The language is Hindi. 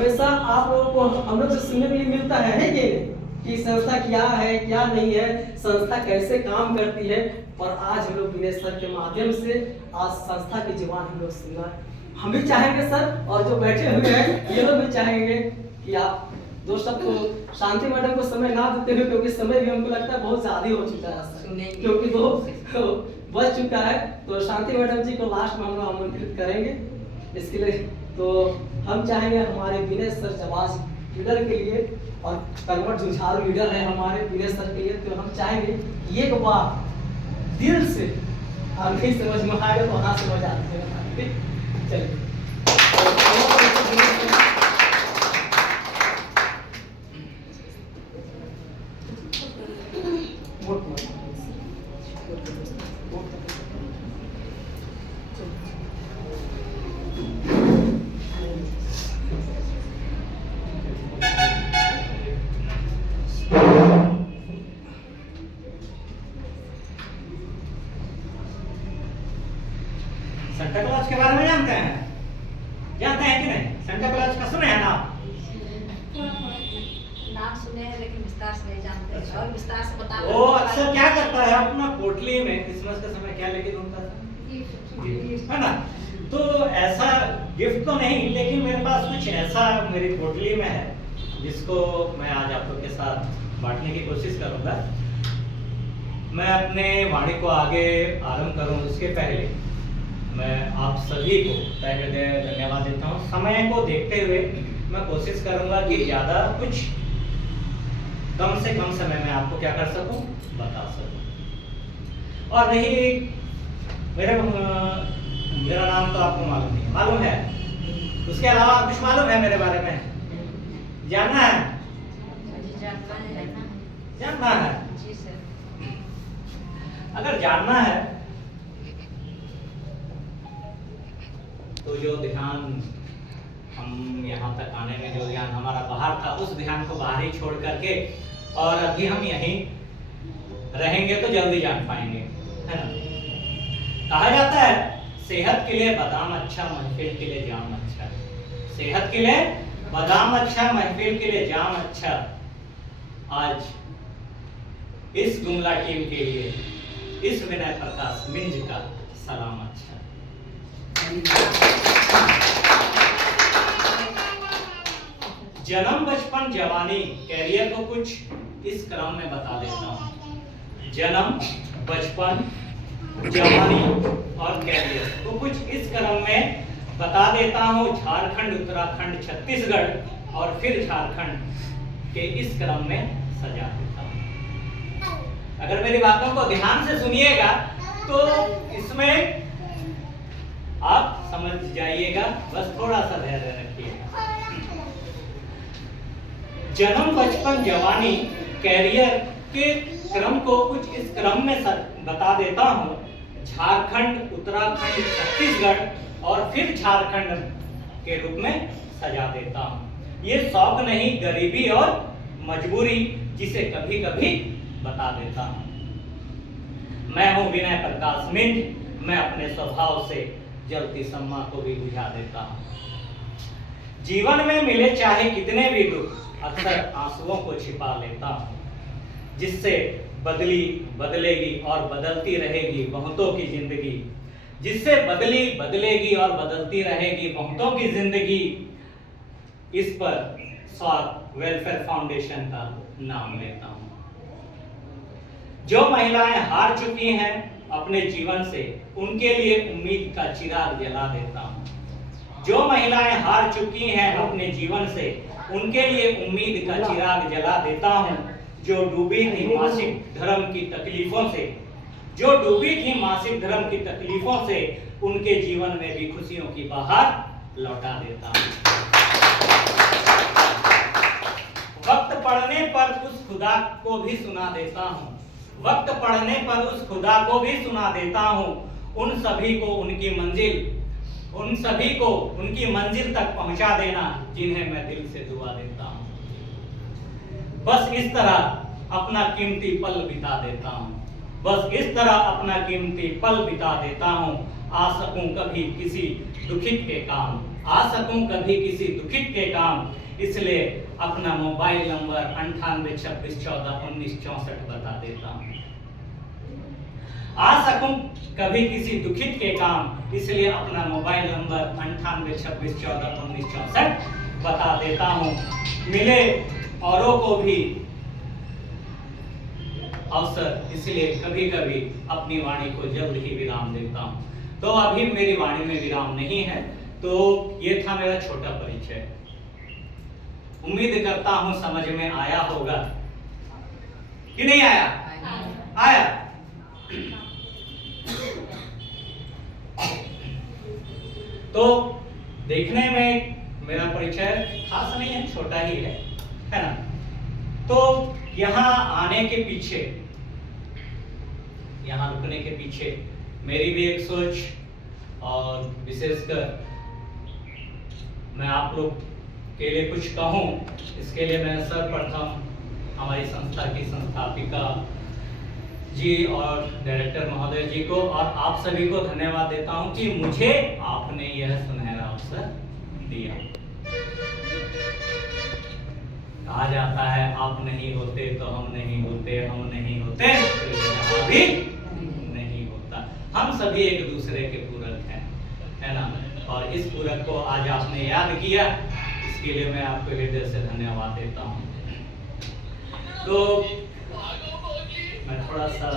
हमेशा आप लोगों को हम लोग से सुनने के लिए मिलता है कि नहीं, कि संस्था क्या है क्या नहीं है, संस्था कैसे काम करती है। और आज हम लोग विनय सर के माध्यम से आज संस्था की जुबान हम लोग सुना। हम भी चाहेंगे सर, और जो बैठे हुए हैं ये लोग भी चाहेंगे कि आप दोस्तों को शांति मैडम को समय ना देते हुए, क्योंकि समय भी हमको लगता है बहुत ज्यादा हो चुका है सर, क्योंकि तो बच चुका है। तो शांति मैडम जी को लास्ट में हम लोग आमंत्रित करेंगे इसके लिए। तो हम चाहेंगे हमारे विनय सर जवाज लीडर के लिए, और कन्वर्ट जुझारू लीडर है हमारे विनय सर के लिए, तो हम चाहेंगे एक बार दिल से, आप नहीं समझ में आएगा तो वहां समझ आते हैं। चलिए सेंटा क्लॉज के बारे में जानते हैं कि नहीं? सेंटा क्लॉज का सुने हैं नाम? नाम सुने हैं लेकिन विस्तार से नहीं जानते। और विस्तार से बताओ। वो अक्सर क्या करता है, अपना पोटली में क्रिसमस के समय क्या लेके घूमता था, है ना? तो ऐसा गिफ्ट तो नहीं, लेकिन मेरे पास कुछ ऐसा मेरी पोटली में है जिसको मैं आज आप लोग के साथ बांटने की कोशिश करूंगा। मैं अपने वाणी को आगे आरंभ करूं उसके पहले मैं आप सभी को तहे हृदय धन्यवाद देता हूँ। समय को देखते हुए मैं कोशिश करूंगा कि ज़्यादा कुछ कम से कम समय में आपको क्या कर सकूं, बता सकूं। और रही मेरा नाम तो आपको मालूम नहीं है, मालूम है? उसके अलावा कुछ मालूम है मेरे बारे में? जानना है? जानना है? जी सर। अगर जानना है तो जो ध्यान हम यहाँ तक आने में जो ध्यान हमारा बाहर था, उस ध्यान को बाहर ही छोड़ करके और अभी हम यहीं रहेंगे तो जल्दी जान पाएंगे, है ना? कहा जाता है सेहत के लिए बादाम अच्छा, महफिल के लिए जाम अच्छा। सेहत के लिए बादाम अच्छा, महफिल के लिए जाम अच्छा। आज इस गुमला टीम के लिए इस विनय प्रकाश मिंज का सलाम अच्छा। जन्म, बचपन, जवानी, कैरियर को कुछ इस क्रम में बता देता हूँ। जन्म, बचपन, जवानी और कैरियर को कुछ इस क्रम में बता देता हूँ। झारखंड, उत्तराखंड, छत्तीसगढ़ और फिर झारखंड के इस क्रम में सजा देता हूँ। अगर मेरी बातों को ध्यान से सुनिएगा तो इसमें आप समझ जाइएगा, बस थोड़ा सा धैर्य रखिएगा। जन्म, बचपन, जवानी, कैरियर के क्रम को कुछ इस क्रम में बता देता हूँ। झारखंड, उत्तराखंड, छत्तीसगढ़ और फिर झारखंड के रूप में सजा देता हूँ। ये शौक नहीं, गरीबी और मजबूरी जिसे कभी कभी बता देता हूँ। मैं हूँ विनय प्रकाश मिंज। मैं अपने स्वभाव से जलती सम्मा को भी बुझा देता हूँ। जीवन में मिले चाहे कितने भी दुख, अक्सर आंसुओं को छिपा लेता हूँ। जिससे बदलेगी और बदलती रहेगी बहुतों की जिंदगी। जिससे बदलेगी और बदलती रहेगी बहुतों की जिंदगी। इस पर स्वाद वेलफेयर फाउंडेशन का नाम लेता हूँ। जो महिलाएं हार चुकी हैं अपने जीवन से, उनके लिए उम्मीद का चिराग जला देता हूँ। जो महिलाएं हार चुकी हैं अपने जीवन से, उनके लिए उम्मीद का चिराग जला देता हूँ। जो डूबी थी मासिक धर्म की तकलीफों से, जो डूबी थी मासिक धर्म की तकलीफों से, उनके जीवन में भी खुशियों की बहार लौटा देता हूँ। वक्त पड़ने पर उस खुदा को भी सुना देता हूँ। वक्त पड़ने पर उस खुदा को भी सुना देता हूँ। उन सभी को उनकी मंजिल तक पहुंचा देना जिन्हें मैं दिल से दुआ देता हूँ। बस इस तरह अपना कीमती पल बिता देता हूँ। बस इस तरह अपना कीमती पल बिता देता हूँ। आ सकूं कभी किसी दुखित के काम, आ सकूं कभी किसी दुखित के काम, इसलिए अपना मोबाइल नंबर 9826141964 बता देता हूं। आ सकूं कभी किसी दुखित के काम, इसलिए अपना मोबाइल नंबर 9826141964 बता देता हूं। मिले औरों को भी अवसर, इसलिए कभी कभी अपनी वाणी को जल्द ही विराम देता हूं। तो अभी मेरी वाणी में विराम नहीं है। तो ये था मेरा छोटा परिचय। उम्मीद करता हूं समझ में आया होगा कि नहीं आया? आया। तो देखने में मेरा परिचय खास नहीं है, छोटा ही है ना? तो यहाँ आने के पीछे, यहाँ रुकने के पीछे मेरी भी एक सोच, और विशेषकर मैं आप लोग के लिए कुछ कहूँ, इसके लिए मैं सर्वप्रथम हमारी संस्था की संस्थापिका जी और डायरेक्टर महोदय जी को और आप सभी को धन्यवाद देता हूं कि मुझे आपने यह सुनहरा अवसर दिया। कहा जाता है आप नहीं होते तो हम नहीं होते, हम नहीं होते तो यहाँ भी नहीं होता। हम सभी एक दूसरे के पूरक हैं, है ना? और इस पूरक को आज आपने याद किया, इसके लिए मैं आपको हृदय से धन्यवाद देता हूं। तो मैं थोड़ा सा